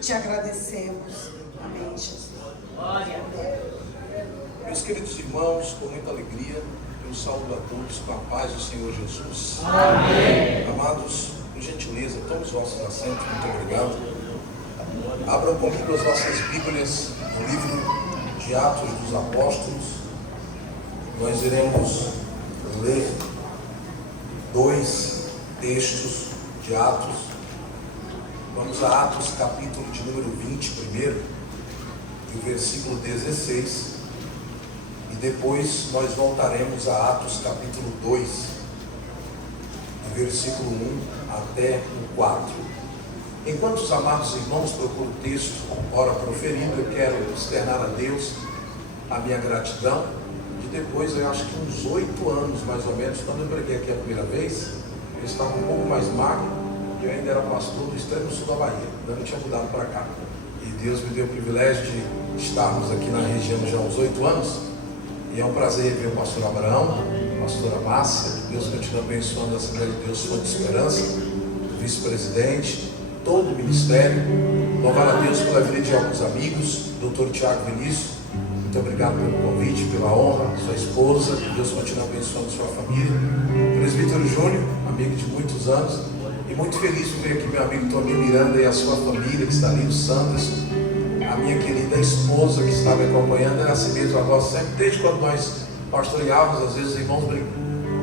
e te agradecemos. Amém, Jesus. Glória a Deus. Meus queridos irmãos, com muita alegria, eu saúdo a todos com a paz do Senhor Jesus. Amém. Amados, por gentileza, tome os vossos assentos, muito obrigado. Abram comigo as vossas Bíblias no livro de Atos dos Apóstolos. Nós iremos ler 2 textos de Atos. Vamos a Atos capítulo de número 20 primeiro, e o versículo 16. E depois nós voltaremos a Atos capítulo 2, do versículo 1 até o 4. Enquanto os amados irmãos procuram o texto, ora proferido, eu quero externar a Deus a minha gratidão. E depois, eu acho que uns 8 anos mais ou menos, quando eu preguei aqui a primeira vez, eu estava um pouco mais magro, e eu ainda era pastor do extremo sul da Bahia, ainda não tinha mudado para cá. E Deus me deu o privilégio de estarmos aqui na região já há uns 8 anos. E é um prazer ver o pastor Abraão, a pastora Márcia, que Deus continua abençoando a Assembleia de Deus Fonte de Esperança, o vice-presidente, todo o ministério. Louvar a Deus pela vida de alguns amigos, doutor Tiago Vinícius, muito obrigado pelo convite, pela honra, sua esposa, que Deus continue abençoando sua família. Presbítero Júnior, amigo de muitos anos, e muito feliz por ver aqui meu amigo Toninho Miranda e a sua família, que está ali, o Santos. A minha querida esposa que está me acompanhando, era assim mesmo, agora sempre, desde quando nós pastoreávamos, às vezes os irmãos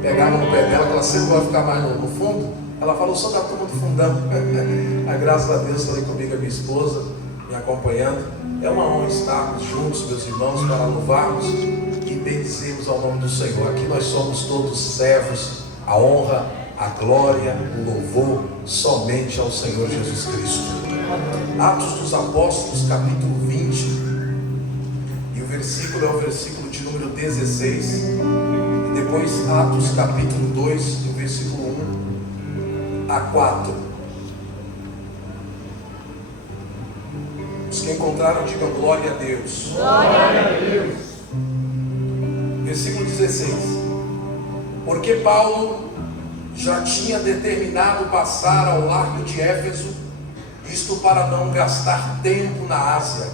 pegavam no pé dela, que ela sempre vai ficar mais no fundo. Ela falou, só da turma do fundão. A graças a Deus, falei comigo, a minha esposa, me acompanhando. É uma honra estarmos juntos, meus irmãos, para louvarmos e bendizermos ao nome do Senhor. Aqui nós somos todos servos, a honra, a glória, o louvor, somente ao Senhor Jesus Cristo. Atos dos Apóstolos, capítulo 20, e o versículo é o versículo de número 16, e depois Atos capítulo 2, do versículo 1 a 4. Os que encontraram, digam glória a Deus. Glória a Deus. Versículo 16. Porque Paulo já tinha determinado passar ao largo de Éfeso, isto para não gastar tempo na Ásia.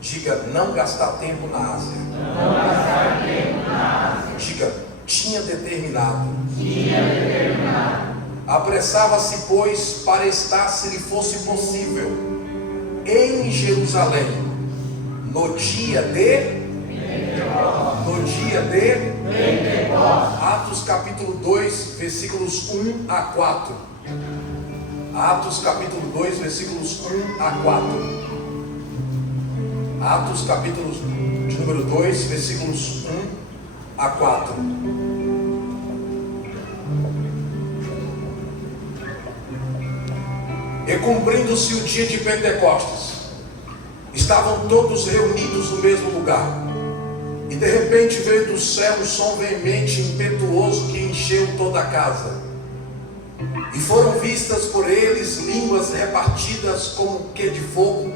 Diga, não gastar tempo na Ásia. Não gastar tempo na Ásia. Diga, tinha determinado. Tinha determinado. Apressava-se, pois, para estar, se lhe fosse possível, em Jerusalém, no dia de Pentecostes. Atos capítulo 2, versículos 1 a 4. Atos capítulo 2, versículos 1 a 4. Atos capítulo de número 2, versículos 1 a 4. E cumprindo-se o dia de Pentecostes, estavam todos reunidos no mesmo lugar. E de repente veio do céu um som veemente e impetuoso que encheu toda a casa. E foram vistas por eles línguas repartidas como que de fogo,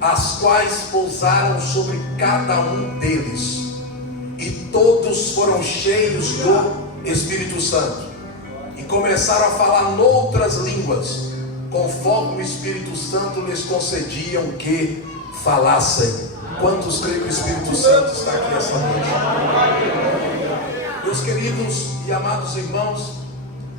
as quais pousaram sobre cada um deles. E todos foram cheios do Espírito Santo. E começaram a falar noutras línguas, conforme o Espírito Santo lhes concediam que falassem. Quantos creem que o Espírito Santo está aqui essa noite? Meus queridos e amados irmãos,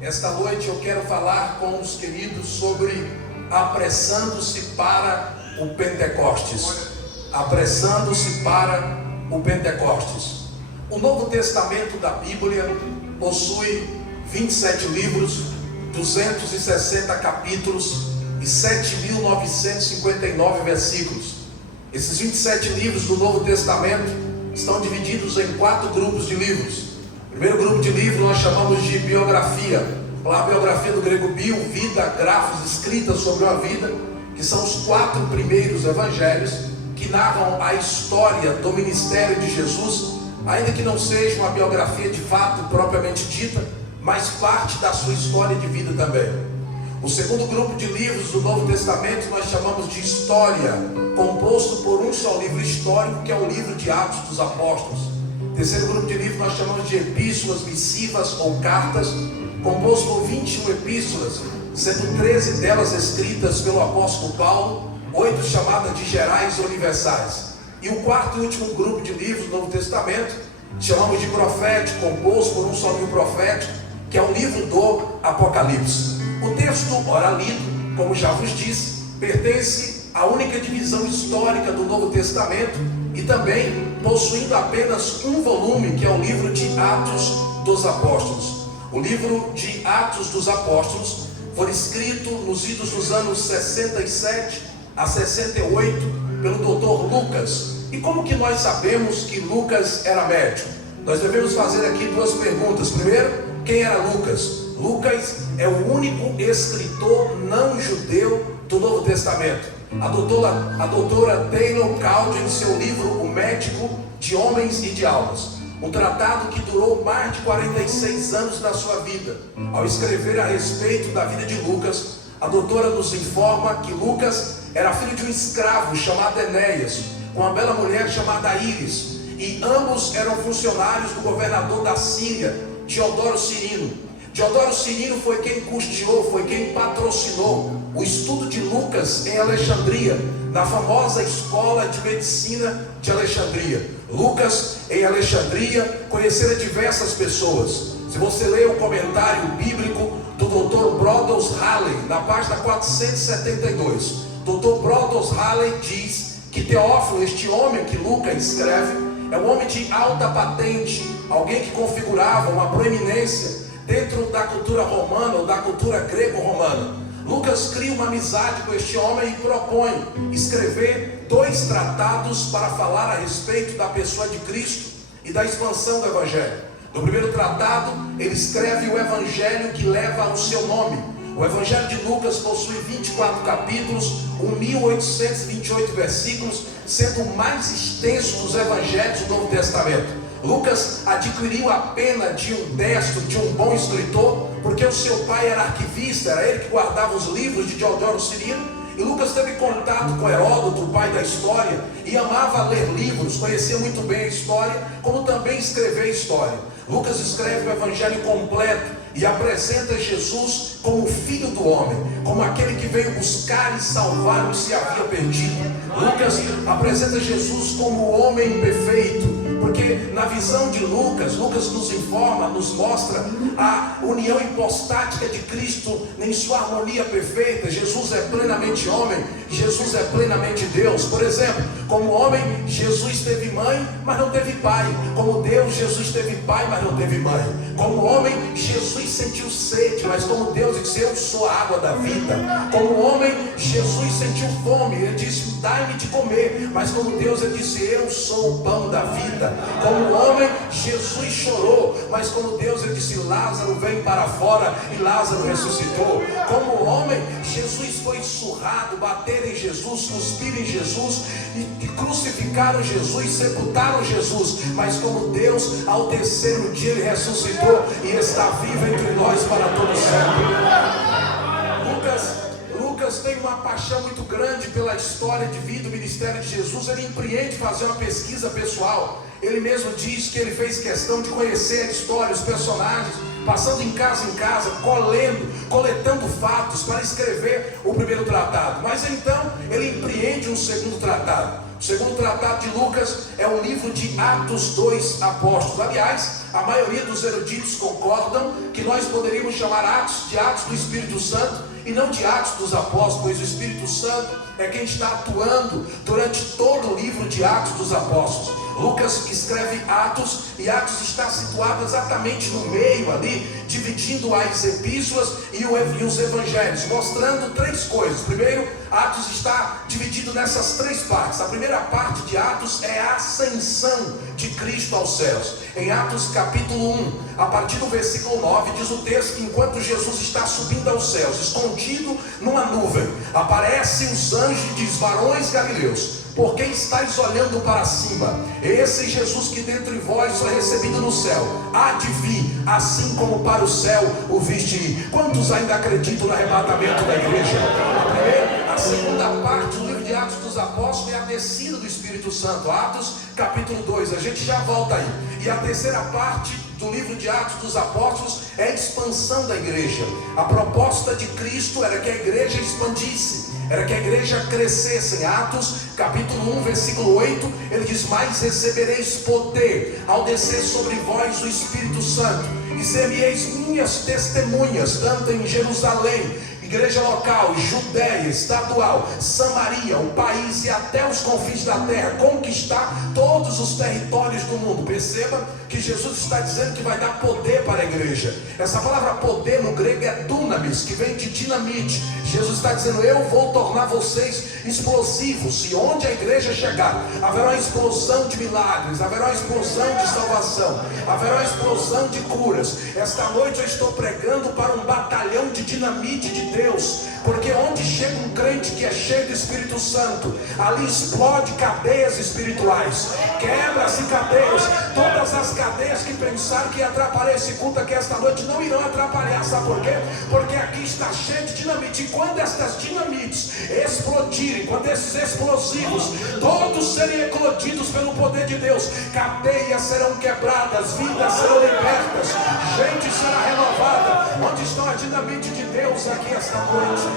esta noite eu quero falar com os queridos sobre apressando-se para o Pentecostes. Apressando-se para o Pentecostes. O Novo Testamento da Bíblia possui 27 livros, 260 capítulos e 7.959 versículos. Esses 27 livros do Novo Testamento estão divididos em 4 grupos de livros. O primeiro grupo de livros nós chamamos de biografia. A biografia do grego bio, vida, grafos, escritas sobre uma vida, que são os 4 primeiros evangelhos que narram a história do ministério de Jesus, ainda que não seja uma biografia de fato propriamente dita, mas parte da sua história de vida também. O segundo grupo de livros do Novo Testamento nós chamamos de história, composto por um só livro histórico, que é o livro de Atos dos Apóstolos. O terceiro grupo de livros nós chamamos de epístolas, missivas ou cartas, composto por 21 epístolas, sendo 13 delas escritas pelo apóstolo Paulo, 8 chamadas de gerais ou universais. E o quarto e último grupo de livros do Novo Testamento, chamamos de profético, composto por um só livro profético, que é o livro do Apocalipse. O texto, ora lido, como já vos disse, pertence à única divisão histórica do Novo Testamento e também possuindo apenas um volume, que é o livro de Atos dos Apóstolos. O livro de Atos dos Apóstolos foi escrito nos idos dos anos 67 a 68 pelo Dr. Lucas. E como que nós sabemos que Lucas era médico? Nós devemos fazer aqui duas perguntas. Primeiro, quem era Lucas? Lucas é o único escritor não judeu do Novo Testamento. A doutora Taylor Caldwell, em seu livro O Médico de Homens e de Almas, um tratado que durou mais de 46 anos da sua vida. Ao escrever a respeito da vida de Lucas, a doutora nos informa que Lucas era filho de um escravo chamado Enéas, com uma bela mulher chamada Íris, e ambos eram funcionários do governador da Síria, Diodoro Cirino. Diodoro Cirino foi quem custeou, foi quem patrocinou o estudo de Lucas em Alexandria, na famosa escola de medicina de Alexandria. Lucas, em Alexandria, conhecera diversas pessoas. Se você ler o comentário bíblico do Dr. Brodus Halley, na página 472, Dr. Brodus Halley diz que Teófilo, este homem que Lucas escreve, é um homem de alta patente, alguém que configurava uma proeminência dentro da cultura romana ou da cultura greco-romana. Lucas cria uma amizade com este homem e propõe escrever 2 tratados para falar a respeito da pessoa de Cristo e da expansão do Evangelho. No primeiro tratado, ele escreve o Evangelho que leva o seu nome. O Evangelho de Lucas possui 24 capítulos, 1.828 versículos, sendo o mais extenso dos Evangelhos do Novo Testamento. Lucas adquiriu a pena de um destro, de um bom escritor, porque o seu pai era arquivista, era ele que guardava os livros de Diodoro Cirino. E Lucas teve contato com Heródoto, o pai da história, e amava ler livros, conhecia muito bem a história, como também escrever história. Lucas escreve o Evangelho completo e apresenta Jesus como o Filho do Homem, como aquele que veio buscar e salvar o que se havia perdido. Lucas apresenta Jesus como o homem perfeito, porque na visão de Lucas, Lucas nos informa, nos mostra a união hipostática de Cristo em sua harmonia perfeita. Jesus é plenamente homem, Jesus é plenamente Deus. Por exemplo, como homem, Jesus teve mãe, mas não teve pai. Como Deus, Jesus teve pai, mas não teve mãe. Como homem, Jesus sentiu sede, mas como Deus disse: eu sou a água da vida. Como homem, Jesus sentiu fome, ele disse: dai-me de comer. Mas como Deus, ele disse: eu sou o pão da vida. Como homem, Jesus chorou, mas como Deus, ele disse: Lázaro vem para fora, e Lázaro ressuscitou. Como homem, Jesus foi surrado, bateram em Jesus, cuspiram em Jesus e crucificaram Jesus, sepultaram Jesus. Mas como Deus, ao terceiro dia ele ressuscitou e está vivo entre nós para todo sempre. Lucas tem uma paixão muito grande pela história de vida e ministério de Jesus. Ele empreende fazer uma pesquisa pessoal. Ele mesmo diz que ele fez questão de conhecer a história, os personagens, passando em casa, coletando fatos para escrever o primeiro tratado. Mas então ele empreende um segundo tratado. O segundo tratado de Lucas é o livro de Atos dos Apóstolos. Aliás, a maioria dos eruditos concordam que nós poderíamos chamar Atos de Atos do Espírito Santo e não de Atos dos Apóstolos, pois o Espírito Santo é quem está atuando durante todo o livro de Atos dos Apóstolos. Lucas escreve Atos, e Atos está situado exatamente no meio ali, dividindo as epístolas e os evangelhos, mostrando 3 coisas. Primeiro, Atos está dividido nessas 3 partes. A primeira parte de Atos é a ascensão de Cristo aos céus. Em Atos capítulo 1, a partir do versículo 9, diz o texto que enquanto Jesus está subindo aos céus, escondido numa nuvem, aparecem os anjos e diz: varões galileus, por que estáis olhando para cima? Esse Jesus que dentre vós foi recebido no céu, há de vir, assim como para o céu o viste ir. Quantos ainda acreditam no arrebatamento da igreja? A segunda parte do livro de Atos dos Apóstolos é a descida do Espírito Santo. Atos capítulo 2, a gente já volta aí. E a terceira parte do livro de Atos dos Apóstolos é a expansão da igreja. A proposta de Cristo era que a igreja expandisse, era que a igreja crescesse. Em Atos capítulo 1 versículo 8 ele diz: mas recebereis poder ao descer sobre vós o Espírito Santo, e ser-me-eis minhas testemunhas, tanto em Jerusalém, igreja local, Judéia, estadual, Samaria, o país e até os confins da terra, conquistar todos os territórios do mundo. Perceba que Jesus está dizendo que vai dar poder para a igreja. Essa palavra poder no grego é dunamis, que vem de dinamite. Jesus está dizendo: eu vou tornar vocês explosivos, e onde a igreja chegar, haverá uma explosão de milagres, haverá uma explosão de salvação, haverá uma explosão de curas. Esta noite eu estou pregando para um batalhão de dinamite de Deus, porque onde chega um crente que é cheio do Espírito Santo, ali explode cadeias espirituais, quebra-se cadeias. Todas as cadeias que pensaram que ia atrapalhar esse culto aqui esta noite não irão atrapalhar. Sabe por quê? Porque aqui está cheio de dinamite, e quando estas dinamites explodirem, quando esses explosivos todos serem eclodidos pelo poder de Deus, cadeias serão quebradas, vidas serão libertas, gente será renovada. Onde estão a dinamite de Deus aqui esta noite?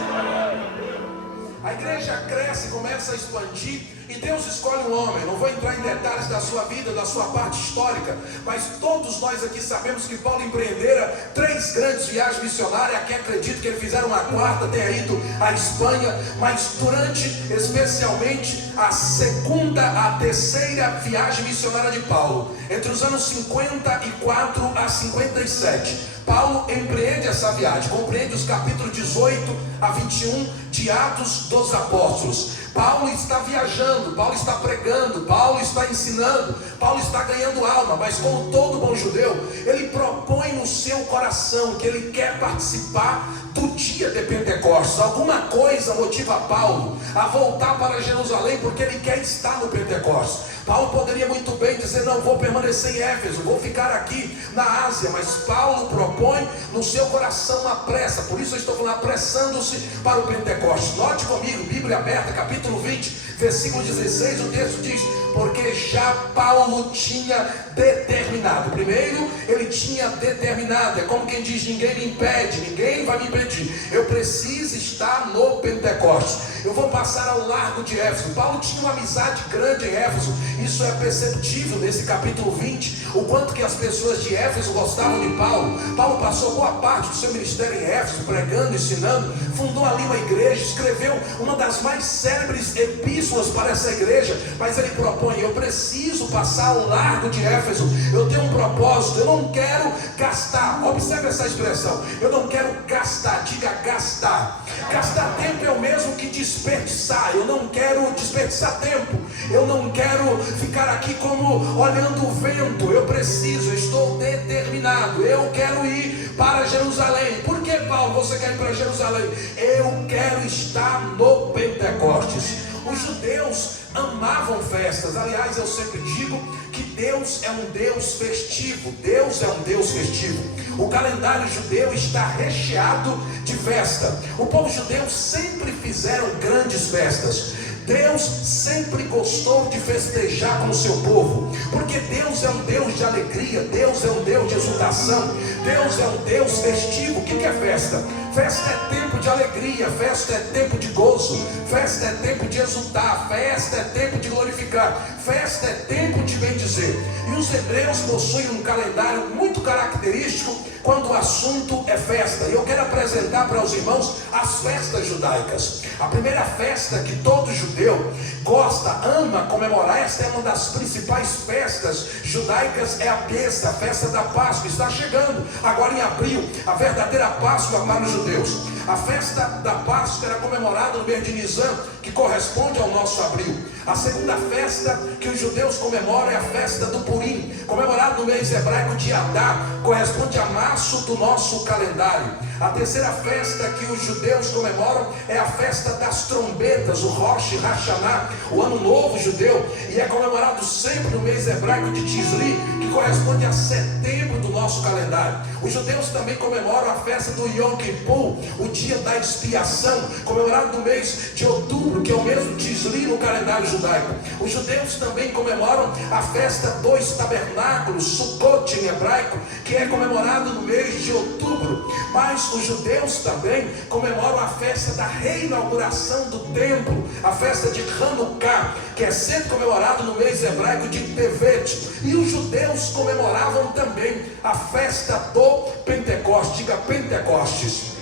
A igreja cresce, começa a expandir, e Deus escolhe um homem. Não vou entrar em detalhes da sua vida, da sua parte histórica, mas todos nós aqui sabemos que Paulo empreendera 3 grandes viagens missionárias. Aqui acredito que ele fizeram uma quarta, tenha ido à Espanha, mas durante especialmente a segunda, a terceira viagem missionária de Paulo, entre os anos 54 a 57, Paulo empreende essa viagem, compreende os capítulos 18 a 21 de Atos dos Apóstolos. Paulo está viajando, Paulo está pregando, Paulo está ensinando, Paulo está ganhando alma, mas como todo bom judeu, ele propõe no seu coração que ele quer participar do dia de Pentecostes. Alguma coisa motiva Paulo a voltar para Jerusalém, porque ele quer estar no Pentecostes. Paulo poderia muito bem dizer: não, vou permanecer em Éfeso, vou ficar aqui na Ásia, mas Paulo propõe no seu coração uma pressa. Por isso eu estou falando, apressando-se para o Pentecostes. Note comigo, Bíblia aberta, capítulo 20, versículo 16, o texto diz: porque já Paulo tinha determinado. Primeiro, ele tinha determinado. É como quem diz: ninguém me impede, ninguém vai me impedir. Eu preciso estar no Pentecostes. Eu vou passar ao largo de Éfeso. Paulo tinha uma amizade grande em Éfeso. Isso é perceptível nesse capítulo 20, o quanto que as pessoas de Éfeso gostavam de Paulo. Paulo passou boa parte do seu ministério em Éfeso, pregando, ensinando, fundou ali uma igreja, escreveu uma das mais célebres epístolas para essa igreja. Mas ele propõe: eu preciso passar ao largo de Éfeso, eu tenho um propósito, eu não quero gastar. Observe essa expressão: eu não quero gastar, diga gastar. Gastar tempo é o mesmo que desperdiçar. Eu não quero desperdiçar tempo, eu não quero ficar aqui como olhando o vento. Eu preciso, eu estou determinado, eu quero ir para Jerusalém. Por que, Paulo, você quer ir para Jerusalém? Eu quero estar no Pentecostes. Os judeus amavam festas. Aliás, eu sempre digo que Deus é um Deus festivo. Deus é um Deus festivo. O calendário judeu está recheado de festa. O povo judeu sempre fizeram grandes festas. Deus sempre gostou de festejar com o seu povo, porque Deus é um Deus de alegria, Deus é um Deus de exultação, Deus é um Deus festivo. O que é festa? Festa é tempo de alegria, festa é tempo de gozo, festa é tempo de exultar, festa é tempo de glorificar, festa é tempo de bendizer. E os hebreus possuem um calendário muito característico quando o assunto é festa. E eu quero apresentar para os irmãos as festas judaicas. A primeira festa que todo judeu gosta, ama comemorar, esta é uma das principais festas judaicas, é a Pêssah, a festa da Páscoa. Está chegando agora em abril a verdadeira Páscoa para os judeus. A festa da Páscoa era comemorada no mês de Nisan, que corresponde ao nosso abril. A segunda festa que os judeus comemoram é a festa do Purim, comemorada no mês hebraico de Adar, corresponde a março do nosso calendário. A terceira festa que os judeus comemoram é a festa das trombetas, o Rosh Hashanah, o ano novo judeu, e é comemorado sempre no mês hebraico de Tisri, que corresponde a setembro do nosso calendário. Os judeus também comemoram a festa do Yom Kippur, o dia da expiação, comemorado no mês de outubro, que é o mês de diz ali no calendário judaico. Os judeus também comemoram a festa dos tabernáculos, Sukkot em hebraico, que é comemorado no mês de outubro. Mas os judeus também comemoram a festa da reinauguração do templo, a festa de Hanukkah, que é sempre comemorado no mês hebraico de Tevet. E os judeus comemoravam também a festa do Pentecostes. Diga Pentecostes.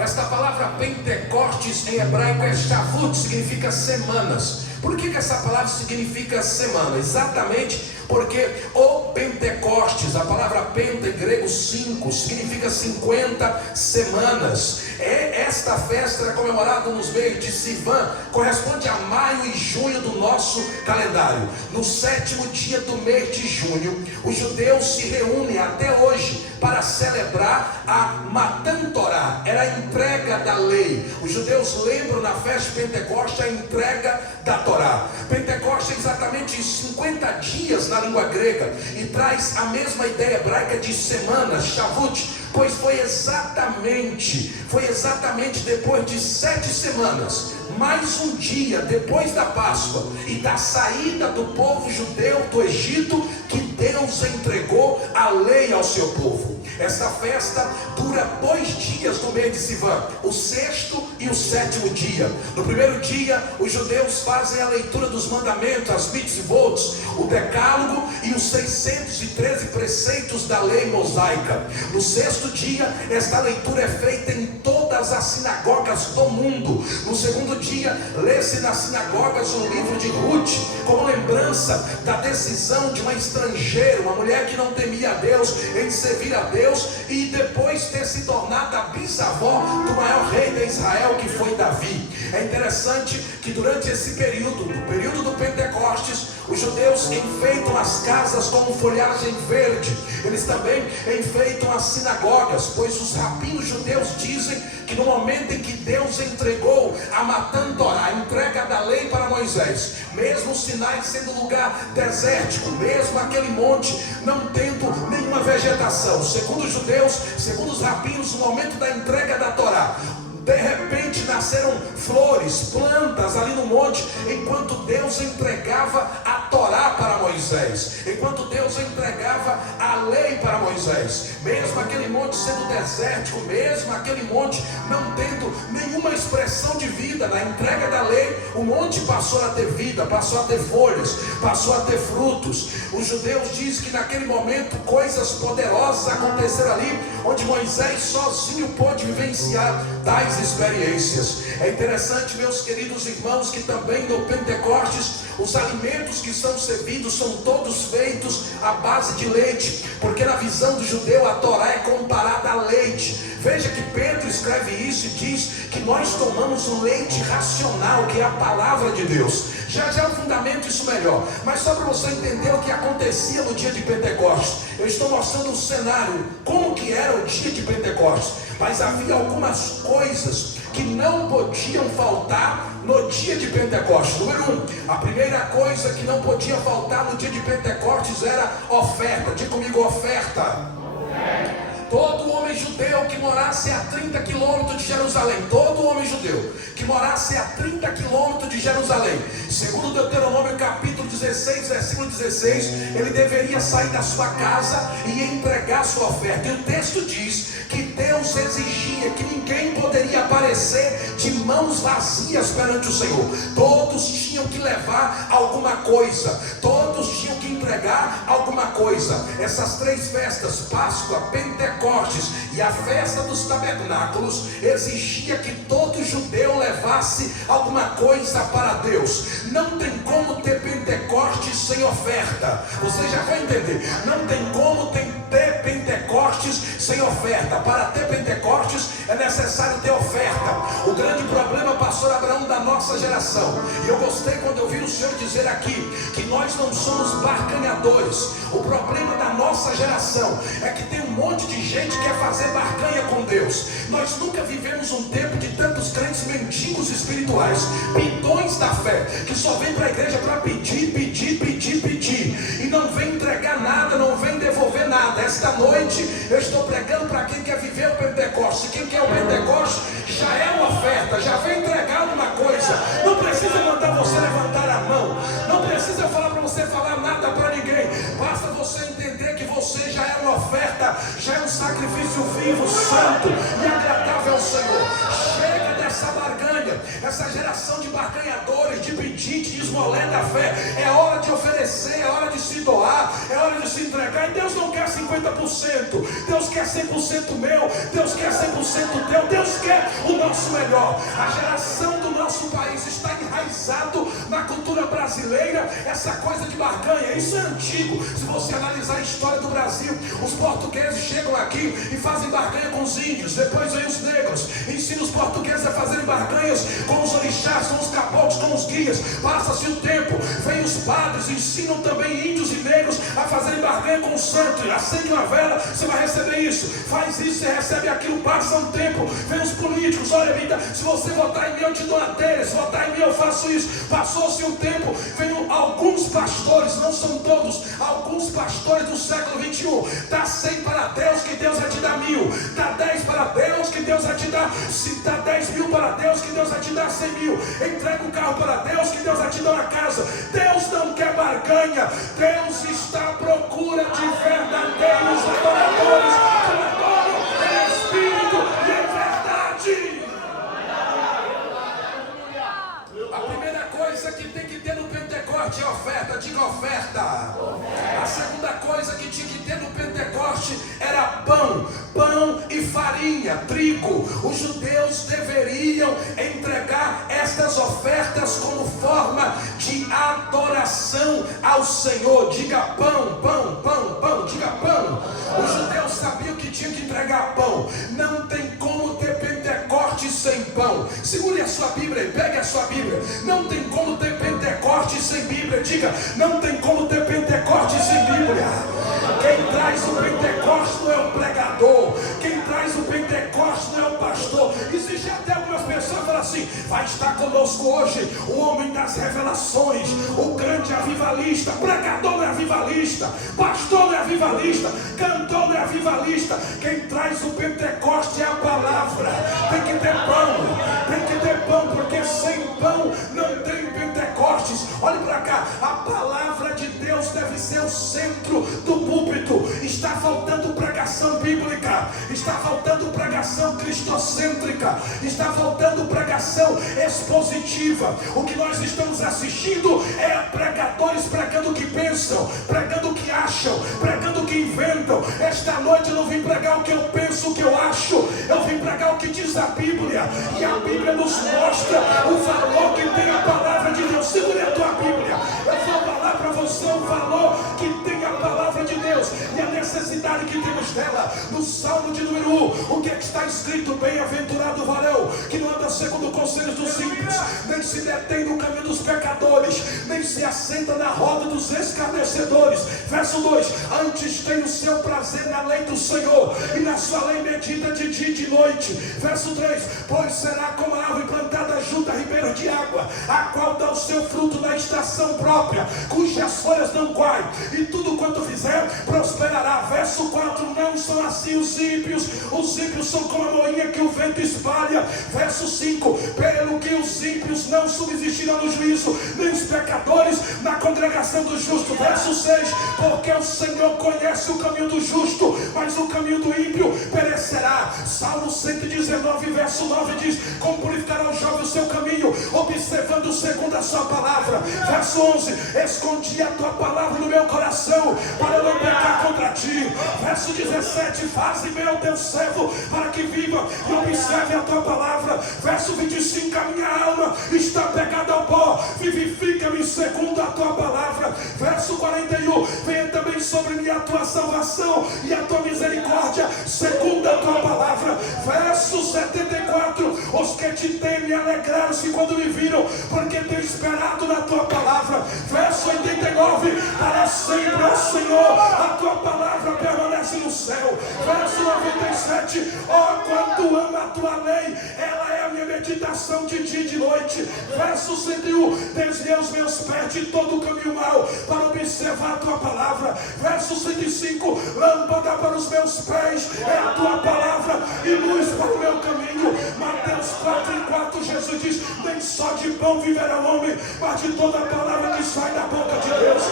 Esta palavra Pentecostes em hebraico é Shavuot, significa semanas. Por que essa palavra significa semana? Exatamente porque o Pentecostes, a palavra penta em grego 5, significa 50 semanas. Esta festa era comemorada nos meses de Sivan, corresponde a maio e junho do nosso calendário. No 7º dia do mês de junho, os judeus se reúnem até hoje para celebrar a Matan Torá, era a entrega da lei. Os judeus lembram na festa de Pentecostes a entrega da Torá. Pentecostes é exatamente 50 dias na língua grega e traz a mesma ideia hebraica de semana, Shavuot, pois foi exatamente depois de 7 semanas, mais um dia depois da Páscoa e da saída do povo judeu do Egito, que Deus entregou a lei ao seu povo. Esta festa dura 2 dias no mês de Sivan, o 6º e o 7º dia. No primeiro dia, os judeus fazem a leitura dos mandamentos, as mitzvot, o decálogo e os 613 preceitos da lei mosaica. No 6º dia, esta leitura é feita em todas as sinagogas do mundo. No 2º dia, lê-se nas sinagogas o livro de Ruth, como lembrança da decisão de uma estrangeira, uma mulher que não temia a Deus, em servir a Deus, e depois ter se tornado a bisavó do maior rei de Israel, que foi Davi. É interessante que durante esse período do Pentecostes, os judeus enfeitam as casas com folhagem verde. Eles também enfeitam as sinagogas, pois os rabinos judeus dizem que no momento em que Deus entregou a Matan Torá, a entrega da lei para Moisés, mesmo o Sinai sendo lugar desértico, mesmo aquele monte não tendo nenhuma vegetação, segundo os judeus, segundo os rabinos, no momento da entrega da Torá, de repente nasceram flores, plantas ali no monte, enquanto Deus entregava a Torá para Moisés, enquanto Deus entregava a lei para Moisés. Mesmo aquele monte sendo desértico, mesmo aquele monte não tendo nenhuma expressão de vida, na entrega da lei, o monte passou a ter vida, passou a ter folhas, passou a ter frutos. Os judeus dizem que naquele momento coisas poderosas aconteceram ali, onde Moisés sozinho pôde vivenciar tais experiências. É interessante, meus queridos irmãos, que também no Pentecostes os alimentos que são servidos são todos feitos à base de leite, porque na visão do judeu a Torá é comparada a leite. Veja que Pedro escreve isso e diz que nós tomamos o leite racional, que é a palavra de Deus. Já eu fundamento isso melhor, mas só para você entender o que acontecia no dia de Pentecostes, eu estou mostrando um cenário, como que era o dia de Pentecostes. Mas havia algumas coisas que não podiam faltar no dia de Pentecostes. Número 1, a primeira coisa que não podia faltar no dia de Pentecostes era oferta. Diga comigo, oferta. Todo homem judeu que morasse a 30 quilômetros de Jerusalém, todo homem judeu que morasse a 30 quilômetros de Jerusalém, segundo Deuteronômio capítulo 16, versículo 16, ele deveria sair da sua casa e entregar sua oferta. E o texto diz que Deus exigia que ninguém poderia aparecer de mãos vazias perante o Senhor. Todos tinham que levar alguma coisa, todos tinham que entregar alguma coisa. Essas 3 festas, Páscoa, Pentecostes e a festa dos tabernáculos, exigia que todo judeu levasse alguma coisa para Deus. Não tem como ter Pentecostes sem oferta. Você já vai entender. Não tem como ter Pentecostes sem oferta. Para ter Pentecostes é necessário ter oferta. O grande problema, pastor Abraão, da nossa geração, e eu gostei quando eu vi o Senhor dizer aqui que nós não somos barganhadores. O problema da nossa geração é que tem um monte de gente que quer fazer barganha com Deus. Nós nunca vivemos um tempo de tantos crentes mendigos espirituais, bidões da fé, que só vem para a igreja para pedir, e não vem entregar nada, não vem devolver nada. Esta noite eu estou pregando para quem quer viver o Pentecostes. Quem quer o Pentecostes já é uma oferta, já vem entregar alguma coisa, não precisa mandar você entender que você já é uma oferta, já é um sacrifício vivo, santo e agradável ao Senhor. Chega dessa barganha, essa geração de barganhadores, de pedinte, de esmolé da fé. É hora de oferecer, é hora de se doar, é hora de se entregar. E Deus não quer 50%, Deus quer 100% meu, Deus quer 100% teu, Deus quer o nosso melhor. A geração do nosso país está enraizado na cultura brasileira, essa coisa de barganha. Isso é antigo. Se você analisar a história do Brasil, os portugueses chegam aqui e fazem barganha com os índios, depois vem os negros, ensinam os portugueses a fazerem barganhas com os orixás, com os caboclos, com os guias. Passa-se o tempo, vem os padres, ensinam também índios e negros a fazerem barganha com o santo. Acende uma vela, você vai receber isso, faz isso, você recebe aquilo. Passa um tempo, vem os políticos, olha vida, se você votar em mim eu te dou a telha, se votar em mim eu faço isso. Passou-se um tempo, vem alguns pastores, não são todos, alguns pastores do século 21, dá 100 para Deus que Deus vai te dar 1000, dá 10 para Deus que Deus vai te dar, se dá 10 mil para Deus que Deus vai te dar 100 mil, entrega o carro para Deus que Deus vai te dar uma casa. Deus não quer barganha, Deus está à procura de verdadeiros adoradores que adoram em espírito e em verdade. A primeira coisa que tem que ter no Pentecoste é oferta, diga oferta. A segunda coisa que tinha que ter no Pentecoste era pão e farinha, trigo. Os judeus deveriam entregar estas ofertas como forma de adoração ao Senhor. Diga pão, diga pão. Os judeus sabiam que tinham que entregar pão. Não tem como ter Pentecoste sem pão. Segure a sua Bíblia e pegue a sua Bíblia. Não tem como ter Pentecoste sem Bíblia. Diga, não tem como ter Pentecoste sem Bíblia. Quem traz o Pentecoste não é o pregador, quem traz o Pentecoste não é o pastor. Existe até algumas pessoas que falam assim: vai estar conosco hoje o homem das revelações, o grande avivalista. Pregador não é avivalista, pastor não é avivalista, cantor não é avivalista. Quem traz o Pentecoste é a palavra. Tem que ter pão, porque sem pão não tem Pentecostes. Olhe para cá, a palavra de Deus deve ser o centro do púlpito. Está faltando pregação bíblica, está faltando pregação cristocêntrica, está faltando pregação expositiva. O que nós estamos assistindo é pregadores pregando o que pensam, pregando o que acham, pregando o que inventam. Esta noite eu não vim pregar o que eu penso, o que eu acho, eu vim pregar o que diz a Bíblia. E a Bíblia nos mostra o valor que tem a palavra de Deus. Segure a tua Bíblia, eu vou falar para você o valor que tem a palavra de Deus e a necessidade que temos dela. No Salmo de número 1, o que é que está escrito? Bem-aventurado o varão que não anda segundo o conselho dos ímpios, nem se detém no caminho dos pecadores, nem se assenta na roda dos escarnecedores. Verso 2: antes tem o seu prazer na lei do Senhor, e na sua lei medita de dia e de noite. Verso 3: pois será como a árvore plantada junto a ribeiro de água, a qual dá o seu fruto na estação própria, cujas folhas não caem, e tudo quanto fizer prosperará. Verso 4: não são assim os ímpios são como a moinha que o vento espalha. Verso 5: pelo que os ímpios não subsistirão no juízo, nem os pecadores na congregação do justo. Verso 6: porque o Senhor conhece o caminho do justo, mas o caminho do ímpio perecerá. Salmo 119, verso 9 diz: como purificará o jovem o seu caminho, observando segundo a sua palavra. Verso 11: escondi a tua palavra no meu coração, para não pecar contra ti. Verso 17: faze bem ao teu servo, para que viva e observe a tua palavra. Verso 25: a minha alma está pegada ao pó, vivifica-me segundo a tua palavra. Verso 41: venha também sobre mim a tua salvação e a tua misericórdia segundo a tua palavra. Verso 74: os que te temem alegraram-se quando me viram, porque tenho esperado na tua palavra. Verso 89: para sempre, ó Senhor, a tua palavra permanece no céu. Verso 97: ó quanto amo a tua lei, ela é a minha meditação de dia e de noite. Verso 101, desviei os meus pés de todo o caminho mau, para observar a tua palavra. Verso 105, lâmpada para os meus pés é a tua palavra e luz para o meu caminho. Mateus 4:4, Jesus diz: nem só de pão viverá o homem, mas de toda a palavra que sai da boca de Deus.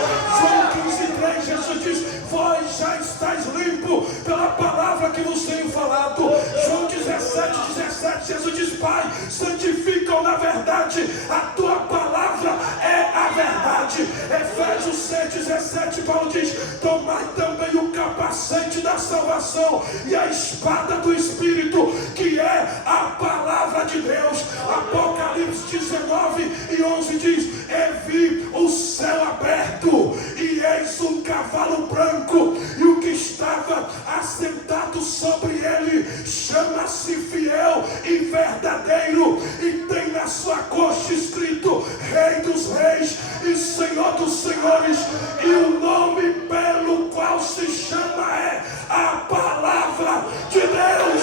João 15:3, Jesus diz: vós já estáis limpo pela palavra que vos tenho falado. João 17:17, Jesus diz: Pai, santifica-o na verdade, a tua palavra é a verdade. Efésios 6:17, Paulo diz: tomai também o capacete da salvação e a espada do Espírito, que é a palavra de Deus. Apocalipse 19:11 diz: e vi o céu aberto, e eis um cavalo branco, e o que estava assentado sobre ele chama-se Fiel e Verdadeiro, e tem na sua coxa escrito Rei dos Reis e Senhor dos Senhores, e o nome pelo qual se chama é a Palavra de Deus.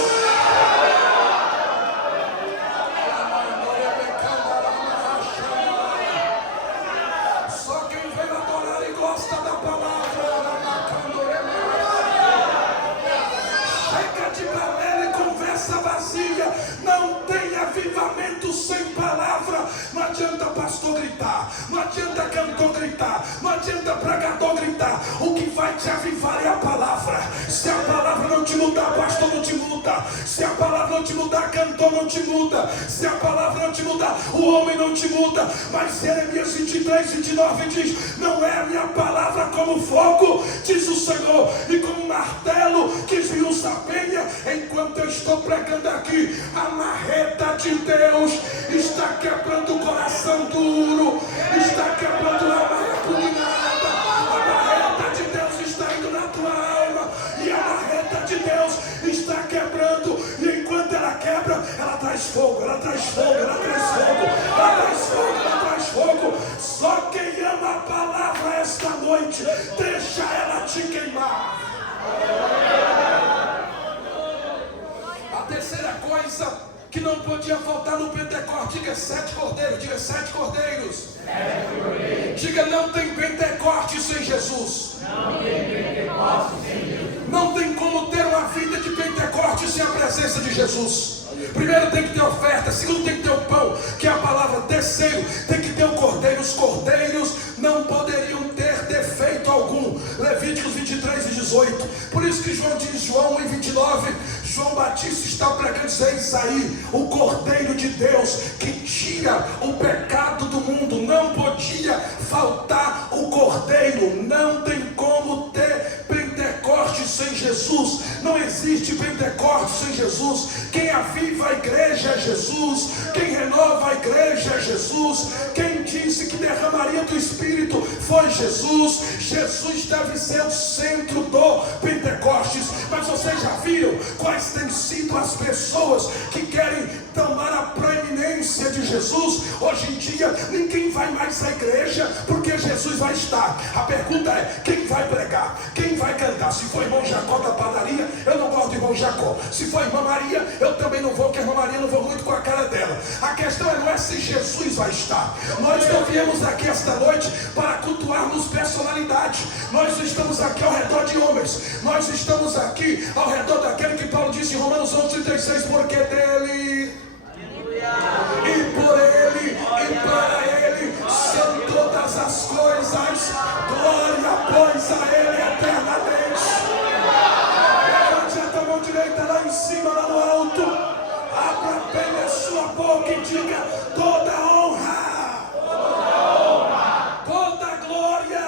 Não tem avivamento sem palavra. Não adianta pastor gritar, não adianta cantor gritar, não adianta pregador gritar. O que vai te avivar é a palavra. Se a palavra não te mudar, pastor não te muda. Se a palavra não te mudar, cantor não te muda. Se a palavra não te mudar, o homem não te muda. Mas Jeremias 23:29 diz: não é a minha palavra como fogo, diz o Senhor, e como martelo que esmiuça a penha. Enquanto eu estou pregando aqui, a marreta de Deus está quebrando o coração duro, está quebrando a marra pugnada. A marreta de Deus está indo na tua alma, e a marreta de Deus está quebrando. E enquanto ela quebra, ela traz fogo, ela traz fogo, ela traz fogo, ela traz fogo, ela traz fogo. Só quem ama a palavra esta noite, deixa ela te queimar. A terceira coisa que não podia faltar no Pentecoste, diga 7 cordeiros, diga 7 cordeiros. Diga: não tem Pentecoste sem Jesus. Não tem Pentecoste sem Jesus. Não tem como ter uma vida de Pentecoste sem a presença de Jesus. Primeiro tem que ter oferta, segundo tem que ter o pão, que é a palavra, terceiro tem que ter o cordeiro. Os cordeiros não poderiam ter defeito algum. Levíticos 23:18. Por isso que João diz, João 1:29, João Batista está pregando: eis aí o Cordeiro de Deus que tira o pecado do mundo. Não podia faltar o Cordeiro. Não tem como ter Pentecoste sem Jesus. Não existe Pentecoste sem Jesus. Quem aviva a igreja é Jesus. Quem renova a igreja é Jesus. Quem disse que derramaria do Espírito foi Jesus. Jesus deve ser o centro do Pentecostes. Mas vocês já viram quais têm sido as pessoas que querem tomar a preeminência de Jesus? Hoje em dia ninguém vai mais à igreja porque Jesus vai estar. A pergunta é: quem vai pregar? Quem vai cantar? Se for irmão Jacó da padaria, eu não gosto do irmão Jacó. Se for irmã Maria, eu também não vou, porque a irmã Maria não vou muito com a cara dela. A questão não é se Jesus vai estar. Nós não viemos aqui esta noite para cultuarmos personalidade. Nós estamos aqui ao redor de homens. Nós estamos aqui ao redor daquele que Paulo disse em Romanos 11:36, porque dele, e por ele, e para ele são todas as coisas. Glória, pois, a ele eternamente. Levante a tua mão direita lá em cima, lá no alto. Abra bem a sua boca e diga: toda honra, toda glória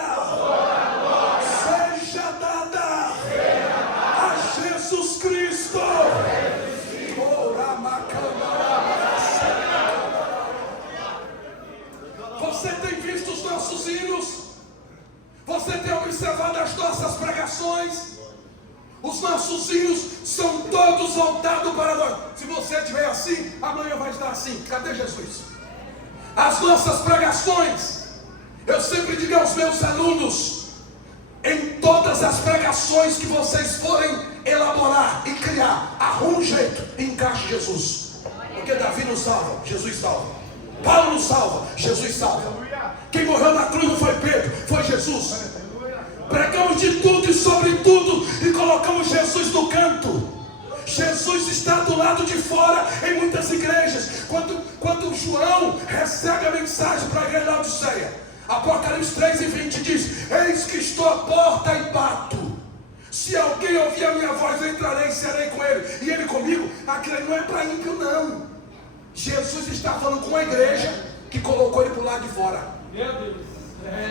seja dada a Jesus Cristo. Você tem visto os nossos hinos? Você tem observado as nossas pregações? Os nossos hinos são todos voltados para nós. Se você estiver assim, amanhã vai estar assim. Cadê Jesus? As nossas pregações, eu sempre digo aos meus alunos: em todas as pregações que vocês forem elaborar e criar, arrume um jeito e encaixe Jesus. Porque Davi não salva, Jesus salva. Paulo não salva, Jesus salva. Quem morreu na cruz não foi Pedro, foi Jesus. Pregamos de tudo e sobre tudo e colocamos Jesus no canto. Jesus está do lado de fora em muitas igrejas. Quando João recebe a mensagem para a igreja da Odisseia, Apocalipse 3:20 diz: eis que estou à porta e bato. Se alguém ouvir a minha voz, eu entrarei e serei com ele, e ele comigo. Aquilo não é para ímpio, não. Jesus está falando com a igreja que colocou ele para o lado de fora. Meu Deus.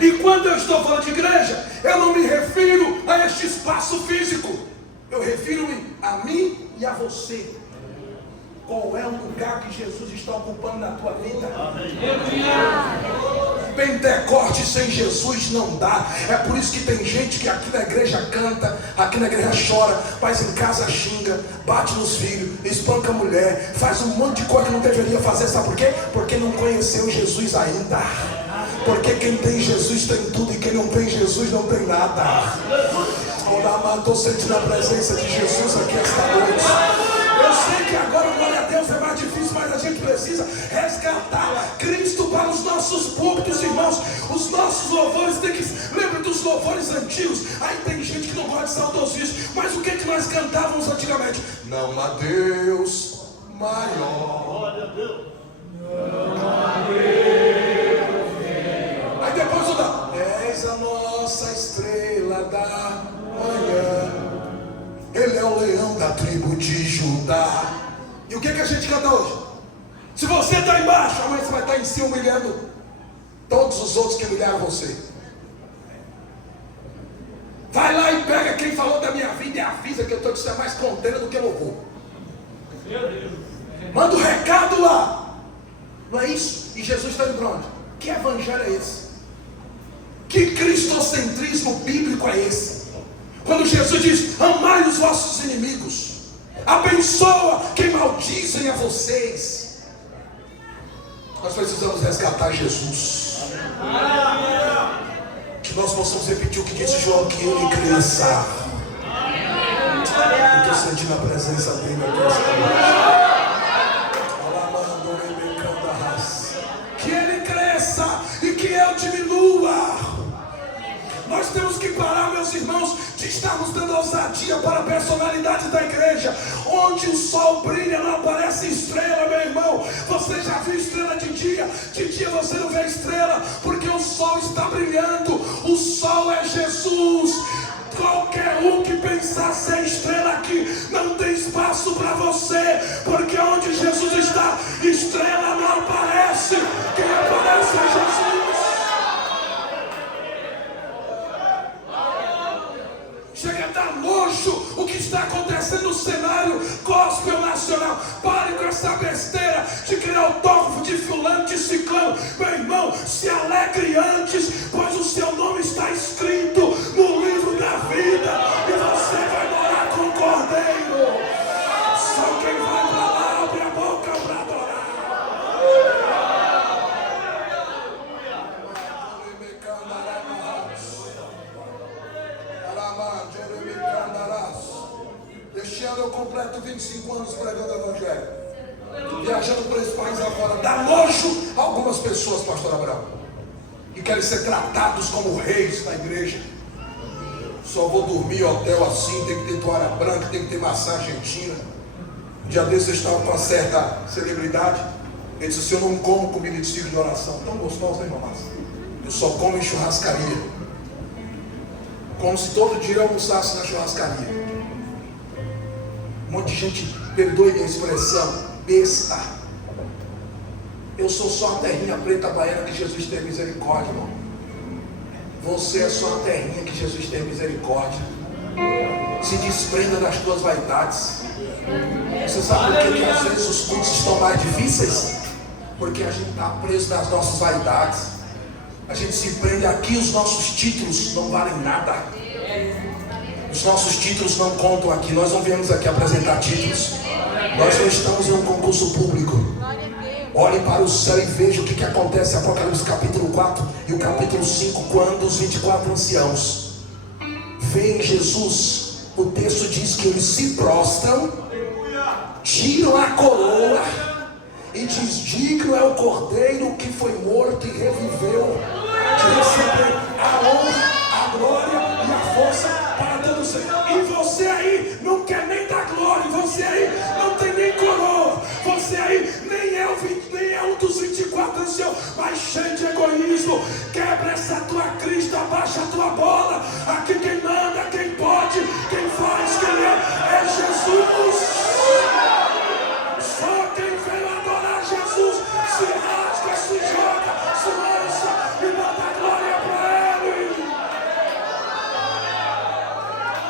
E quando eu estou falando de igreja, eu não me refiro a este espaço físico. Eu refiro-me a mim e a você. Qual é o lugar que Jesus está ocupando na tua vida? Pentecoste sem Jesus não dá. É por isso que tem gente que aqui na igreja canta, aqui na igreja chora, mas em casa xinga, bate nos filhos, espanca a mulher, faz um monte de coisa que não deveria fazer. Sabe por quê? Porque não conheceu Jesus ainda. Porque quem tem Jesus tem tudo, e quem não tem Jesus não tem nada. Estou sentindo a presença de Jesus aqui esta noite. Eu sei que agora, glória a Deus, é mais difícil, mas a gente precisa resgatar Cristo para os nossos púlpitos, irmãos. Os nossos louvores tem que... Lembra dos louvores antigos? Aí tem gente que não gosta de saudosismo, mas o que nós cantávamos antigamente? Não há Deus maior. Glória a Deus. Não há Deus maior. Aí depois o da... És a nossa estrela da manhã. Ele é o leão da tribo de Judá. E o que a gente canta hoje? Se você está embaixo, amanhã você vai estar em cima humilhando todos os outros que humilharam você. Vai lá e pega quem falou da minha vida e avisa que eu estou dizendo mais contenda do que louvor. Meu Deus. Manda o recado lá. Não é isso? E Jesus está indo para onde? Que evangelho é esse? Que cristocentrismo bíblico é esse? Quando Jesus diz: amai os vossos inimigos, abençoa quem maldizem a vocês. Nós precisamos resgatar Jesus. Que nós possamos repetir o que disse João, que ele cresça. Eu estou sentindo a presença dele aqui esta noite. Que ele cresça e que eu diminua. Nós temos que parar, meus irmãos, de estarmos dando ousadia para a personalidade da igreja. Onde o sol brilha, não aparece estrela, meu irmão. Você já viu estrela de dia? De dia você não vê estrela, porque o sol está brilhando. O sol é Jesus. Qualquer um que pensar ser estrela aqui, não tem espaço para você. Porque onde Jesus está, estrela não aparece. Quem aparece é Jesus. Chega a dar nojo o que está acontecendo no cenário gospel nacional. Pare com essa besteira de criar autógrafo de fulano, de ciclano. Meu irmão, se alegre antes, pois o seu nome está escrito no livro da vida e você vai morar com o Cordeiro. Só quem vai para lá abre a boca para adorar. Este ano eu completo 25 anos pregando o Evangelho, viajando por esse país agora. Dá nojo a algumas pessoas, pastor Abraão, que querem ser tratados como reis na igreja. Só vou dormir em hotel assim, tem que ter toalha branca, tem que ter massagem argentina. Um dia desses eu estava com uma certa celebridade. Ele disse assim: eu não como comida de ciclo de oração. Tão gostosa, hein, mamãe? Eu só como em churrascaria. Como se todo dia eu almoçasse na churrascaria. Um monte de gente, perdoe minha expressão, besta. Eu sou só a terrinha preta baiana que Jesus tem misericórdia, irmão. Você é só a terrinha que Jesus tem misericórdia. Se desprenda das tuas vaidades. Você sabe por que às vezes os cultos estão mais difíceis? Porque a gente está preso nas nossas vaidades. A gente se prende aqui, os nossos títulos não valem nada. Os nossos títulos não contam aqui. Nós não viemos aqui apresentar títulos. Nós não estamos em um concurso público. Olhe para o céu e veja o que acontece. Apocalipse capítulo 4 e o capítulo 5. Quando os 24 anciãos veem Jesus, o texto diz que eles se prostram, tiram a coroa e diz: digno é o Cordeiro que foi morto e reviveu, de receber a honra, a glória e a força para todos sempre. E você aí não quer nem dar glória, você aí não tem nem coroa, você aí nem é um dos 24 anciãos, mas cheio de egoísmo. Quebra essa tua crista, abaixa a tua bola. Aqui quem manda, quem pode, quem faz, quem é Jesus. Só quem veio adorar Jesus se rasga, se joga, se lança e dá glória para Ele.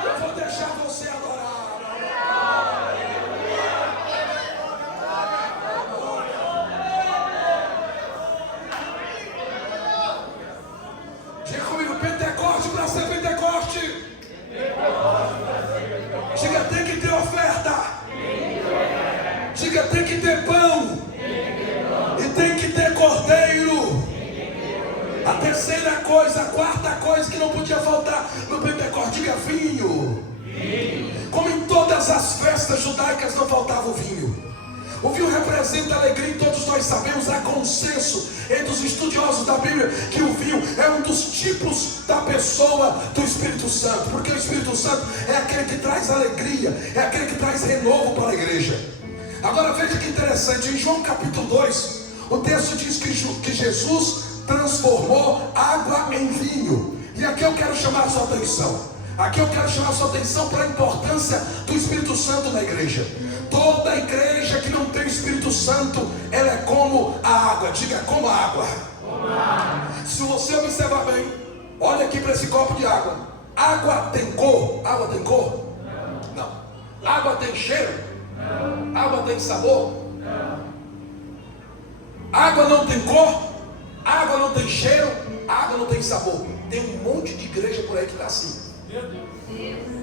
Eu vou deixar você adorar. Diga comigo: Pentecoste para ser Pentecoste. Diga: tem que ter oferta. Diga: tem que ter pão. E tem que ter cordeiro. A terceira coisa, a quarta coisa que não podia faltar no Pentecoste, diga: vinho. Como em todas as festas judaicas não faltava o vinho. O vinho representa alegria e todos nós sabemos, há consenso entre os estudiosos da Bíblia que o vinho é um dos tipos da pessoa do Espírito Santo, porque o Espírito Santo é aquele que traz alegria, é aquele que traz renovo para a igreja. Agora veja que interessante, em João capítulo 2, o texto diz que Jesus transformou água em vinho. E aqui eu quero chamar a sua atenção. Aqui eu quero chamar a sua atenção para a importância do Espírito Santo na igreja. Toda igreja que não tem o Espírito Santo, ela é como a água. Diga: como a água. Se você observar bem, olha aqui para esse copo de água. Água tem cor? Água tem cor? Não. Água tem cheiro? Não. Água tem sabor? Não. Água não tem cor? Água não tem cheiro? Água não tem sabor. Tem um monte de igreja por aí que está assim,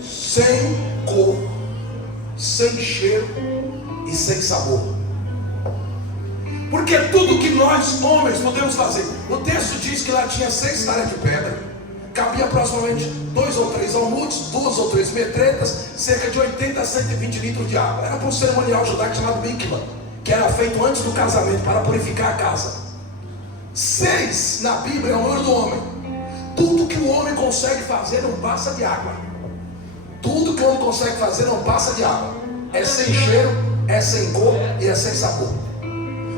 sem cor, sem cheiro e sem sabor. Porque tudo que nós homens podemos fazer, o texto diz que lá tinha 6 talhas de pedra, cabia aproximadamente 2 ou 3 almudes, 2 ou 3 metretas, cerca de 80 a 120 litros de água. Era para um cerimonial judaico chamado mikvah, que era feito antes do casamento para purificar a casa. 6 na Bíblia é o número do homem. Tudo que o homem consegue fazer não passa de água. Tudo que o homem consegue fazer não passa de água. É sem cheiro, é sem cor e é sem sabor.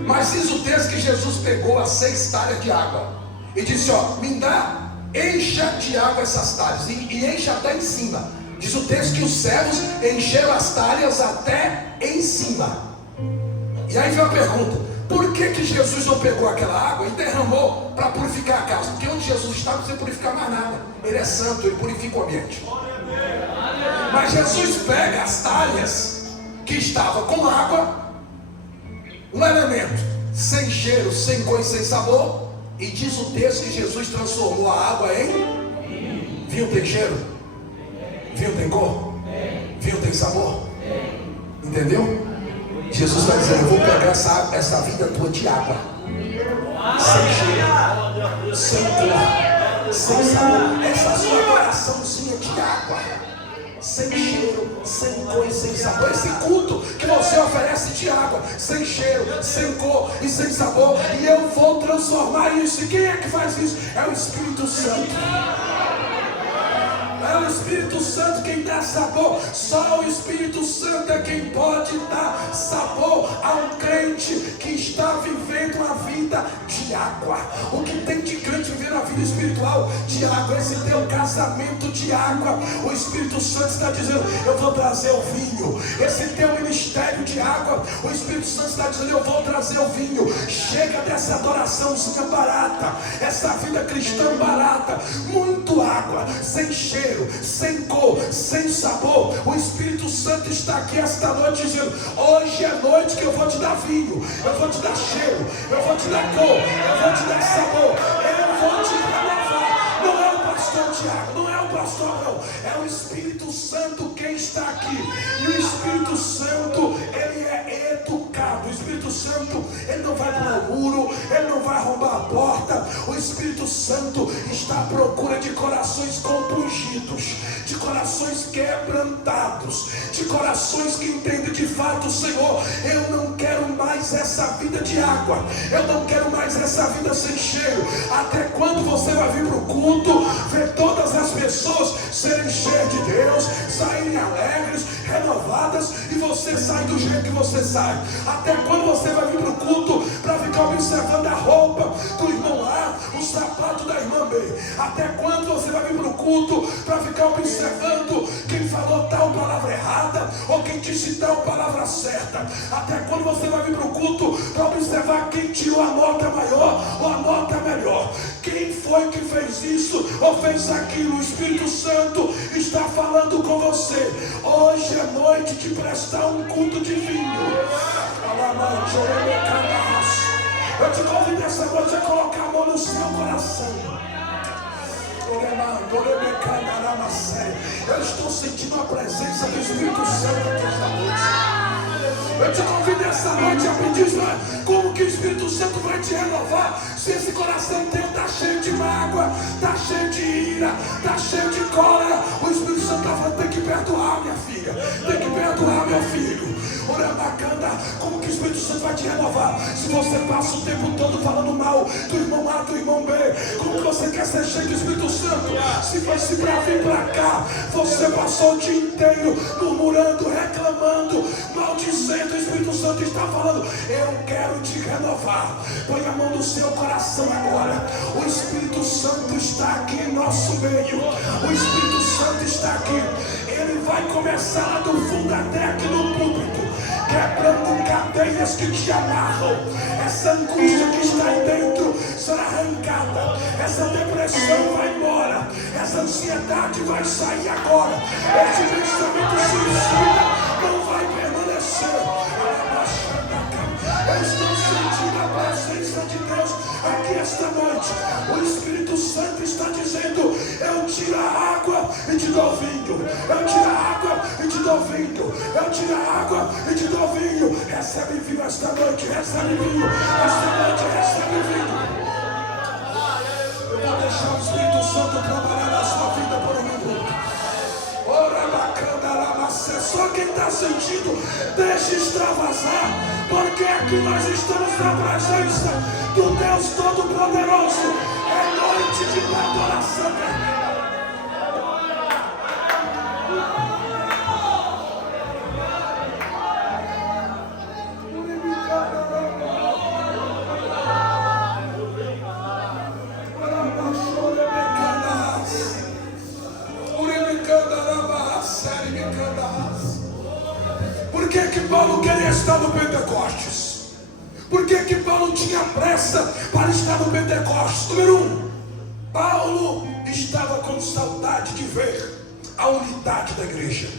Mas diz o texto que Jesus pegou as 6 talhas de água e disse: ó, me dá, encha de água essas talhas, e enche até em cima. Diz o texto que os servos encheram as talhas até em cima. E aí vem a pergunta: por que Jesus não pegou aquela água e derramou para purificar a casa? Porque onde Jesus está não precisa purificar mais nada. Ele é santo, ele purifica o ambiente. Mas Jesus pega as talhas que estavam com água, um elemento sem cheiro, sem cor e sem sabor, e diz o texto que Jesus transformou a água em vinho. Tem cheiro? Vinho tem cor? Vinho tem sabor? Entendeu? Jesus está dizendo: eu vou pegar essa vida tua de água, sem cheiro, sem cor, sem sabor, essa sua coraçãozinha de água, sem cheiro, sem cor e sem sabor. Esse culto que você oferece de água, sem cheiro, sem cor e sem sabor, e eu vou transformar isso. E quem é que faz isso? É o Espírito Santo. É o Espírito Santo quem dá sabor. Só o Espírito Santo é quem pode dar sabor a um crente que está vivendo uma vida de água. O que tem de crente vivendo a vida espiritual de água? Esse teu casamento de água, o Espírito Santo está dizendo: eu vou trazer o vinho. Esse teu ministério de água, o Espírito Santo está dizendo: eu vou trazer o vinho. Chega dessa adoraçãozinha barata, essa vida cristã barata, muito água, sem cheiro, sem cor, sem sabor. O Espírito Santo está aqui esta noite dizendo: hoje é noite que eu vou te dar vinho, eu vou te dar cheiro, eu vou te dar cor, eu vou te dar sabor, eu vou te renovar. Não é o pastor Tiago, não é o pastor, não, é o Espírito Santo quem está aqui. E o Espírito Santo, ele é educado. O Espírito Espírito Santo, ele não vai pular o muro, ele não vai arrombar a porta. O Espírito Santo está à procura de corações compungidos, de corações quebrantados, de corações que entendem de fato: Senhor, eu não quero mais essa vida de água, eu não quero mais essa vida sem cheiro. Até quando você vai vir para o culto, ver todas as pessoas serem cheias de Deus, saírem alegres, renovadas, e você sai do jeito que você sai? Até quando você vai vir para o culto para ficar observando a roupa do irmão A, o sapato da irmã B? Até quando você vai vir para o culto para ficar observando quem falou tal palavra errada ou quem disse tal palavra certa? Até quando você vai vir para o culto para observar quem tirou a nota maior ou a nota melhor? Quem foi que fez isso ou fez aquilo? O Espírito Santo está falando com você. Hoje é noite de prestar um culto divino. Eu te convido essa noite a colocar a mão no seu coração. Eu estou sentindo a presença do Espírito Santo aqui esta noite. Eu te convido essa noite a pedir: como que o Espírito Santo vai te renovar se esse coração teu está cheio de mágoa, está cheio de ira, está cheio de cólera? O Espírito Santo está falando: tem que perdoar, minha filha, tem que perdoar, meu filho. Como que o Espírito Santo vai te renovar se você passa o tempo todo falando mal do irmão A, do irmão B? Como que você quer ser cheio do Espírito Santo se fosse para vir para cá você passou o dia inteiro murmurando, reclamando, maldizendo? O Espírito Santo está falando: eu quero te renovar. Põe a mão no seu coração agora. O Espírito Santo está aqui em nosso meio. O Espírito Santo está aqui. Ele vai começar lá do fundo até aqui no púlpito, quebrando cadeias que te amarram. Essa angústia que está aí dentro será arrancada. Essa depressão vai embora. Essa ansiedade vai sair agora. Esse pensamento suicida não vai permanecer. Eu estou sentindo a presença de Deus aqui esta noite. O Espírito Santo está dizendo: eu tiro a água e te dou vinho. Eu tiro a água e te dou vinho. Eu tiro a água e te dou vinho. Recebe vinho esta noite, recebe vinho. Esta noite recebe vinho. Eu vou deixar o Espírito Santo trabalhar na sua vida por um minuto. Ora bacana, só quem está sentindo, deixa extravasar, porque aqui nós estamos na presença do Deus Todo-Poderoso. É noite de adoração. Por que Paulo queria estar no Pentecostes? Por que Paulo tinha pressa para estar no Pentecostes? Número 1, Paulo estava com saudade de ver a unidade da igreja.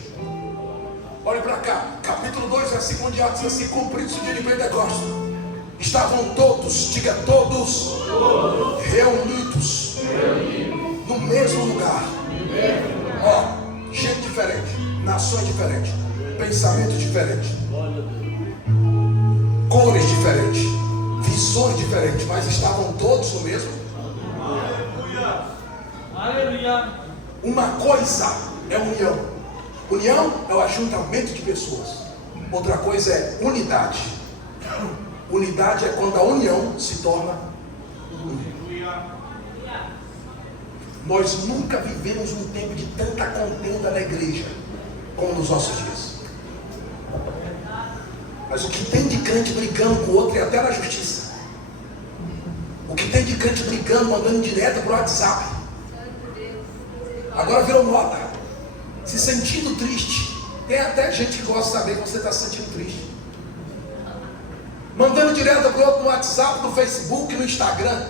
Olhe para cá, capítulo 2, versículo 1 de Atos, assim: cumprido-se o dia de Pentecostes, estavam todos, diga todos, reunidos no mesmo lugar. Ó, gente diferente, nações diferentes, pensamento diferente, cores diferentes, visões diferentes, mas estavam todos no mesmo. Aleluia. Uma coisa é união. União é o ajuntamento de pessoas. Outra coisa é unidade. Unidade é quando a união se torna uma. Nós nunca vivemos um tempo de tanta contenda na igreja como nos nossos dias. Mas o que tem de crente brigando com o outro é até na justiça. O que tem de crente brigando, mandando direto para o WhatsApp. Agora virou moda. Se sentindo triste. Tem até gente que gosta de saber que você está se sentindo triste. Mandando direto para o outro no WhatsApp, no Facebook, no Instagram.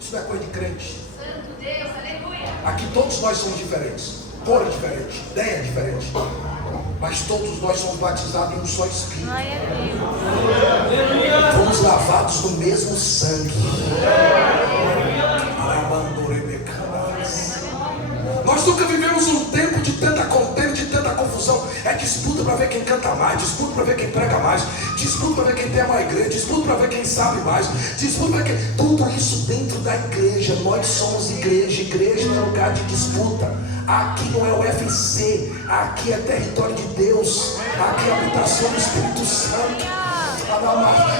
Isso não é coisa de crente. Santo Deus, aleluia. Aqui todos nós somos diferentes. Cores diferentes, ideia diferente. Mas todos nós somos batizados em um só Espírito. Fomos lavados no mesmo sangue. Nós nunca vivemos um tempo de tanta contenda, de tanta confusão. É disputa para ver quem quem canta mais, disputa para ver quem prega mais, disputa para ver quem tem uma igreja, disputa para ver quem sabe mais, disputa para ver quem... Tudo isso dentro da igreja. Nós somos igreja. Igreja não é lugar de disputa. Aqui não é o UFC, aqui é território de Deus, aqui é a habitação do Espírito Santo.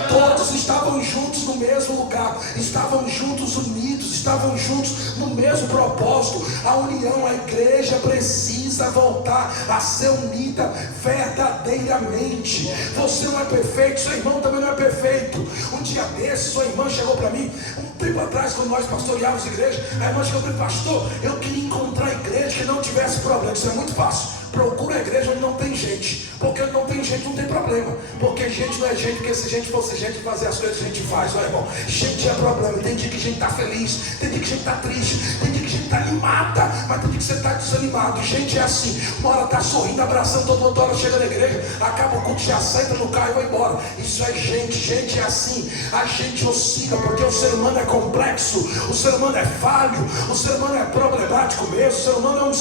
Todos estavam juntos no mesmo lugar, estavam juntos unidos, estavam juntos no mesmo propósito. A união, a igreja precisa voltar a ser unida verdadeiramente. Você não é perfeito, seu irmão também não é perfeito. Um dia desses, sua irmã chegou para mim, um tempo atrás, quando nós pastoreávamos a igreja, a irmã chegou para mim: pastor, eu queria encontrar a igreja que não tivesse problema. Isso é muito fácil. Procura a igreja onde não tem gente, porque onde não tem gente não tem problema, porque gente não é gente, porque se gente fosse gente fazer as coisas que a gente faz, ó irmão, gente é problema. Tem dia que a gente está feliz, tem dia que a gente está triste, tem dia que a gente está animada, mas tem dia que você está desanimado. Gente é assim, uma hora está sorrindo, abraçando todo mundo, hora chega na igreja, acaba o culto, já senta no carro e vai embora. Isso é gente é assim. A gente oscila, porque o ser humano é complexo, o ser humano é falho, o ser humano é problemático mesmo. O ser humano é um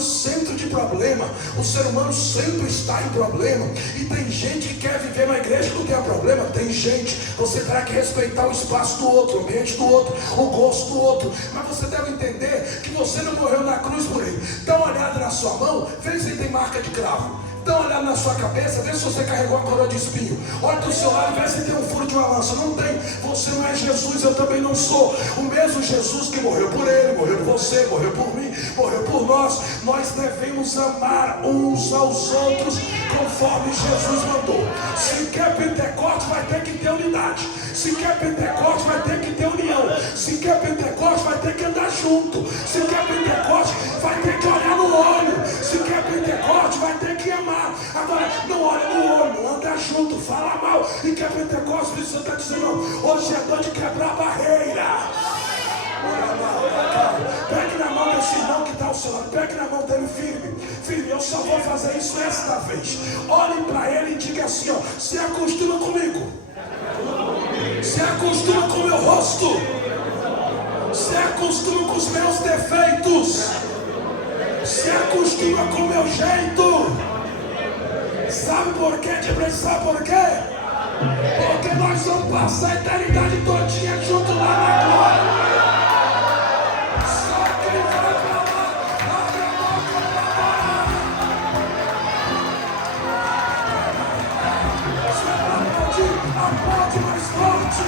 centro de problema. O ser humano sempre está em problema. E tem gente que quer viver na igreja que não tem problema. Tem gente, você terá que respeitar o espaço do outro, o ambiente do outro, o gosto do outro. Mas você deve entender que você não morreu na cruz por ele. Dá uma olhada na sua mão, vê se tem marca de cravo. Dá uma olhada na sua cabeça, vê se você carregou a coroa de espinho. Olha do seu lado, vê se tem um furo de uma lança. Não tem. Você não é Jesus, eu também não sou. O mesmo Jesus que morreu por ele, morreu por você, morreu por mim, morreu por nós. Nós devemos amar uns aos outros conforme Jesus mandou. Se quer Pentecoste, vai ter que ter unidade. Se quer Pentecoste, vai ter que ter união. Se quer Pentecoste, vai ter que andar junto. Se quer Pentecoste, vai ter que olhar no olho. Se quer Pentecoste, vai ter que amar. Agora, não olha no olho, não anda junto, fala mal. E quer Pentecoste, por isso você está dizendo: não, hoje é dor de quebrar a barreira. Pegue na mão desse irmão que está ao seu lado, pegue na mão dele firme. Firme, eu só vou fazer isso esta vez. Olhe para ele e diga assim: ó, se acostuma comigo, se acostuma com o meu rosto, se acostuma com os meus defeitos, se acostuma com o meu jeito. Sabe por quê? Sabe por quê? Porque nós vamos passar a eternidade todinha junto lá na glória. Só quem vai pra lá, abre a boca pra lá. Aplaude mais forte.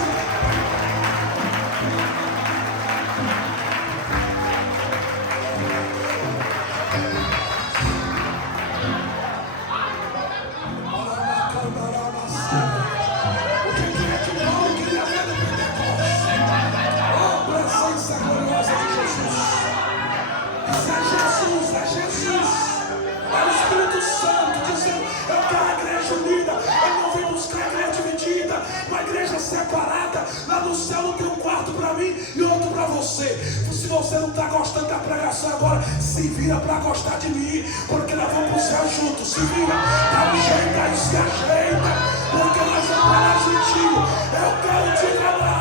Uma igreja separada. Lá no céu não tem um quarto para mim e outro para você. Se você não está gostando da pregação agora, se vira para gostar de mim, porque nós vamos para o céu juntos. Se vira, dá um jeito aí, se ajeita, porque nós vamos parar juntinho. Eu quero te ver lá,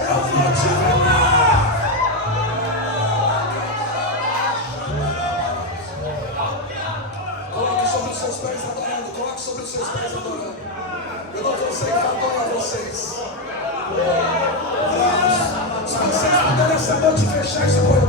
eu vou te ver lá. Coloque sobre os seus pés adorando, coloque sobre os seus pés adorando. Eu não vou ser que adora vocês. Se vocês puderem essa noite fechar esse corredor.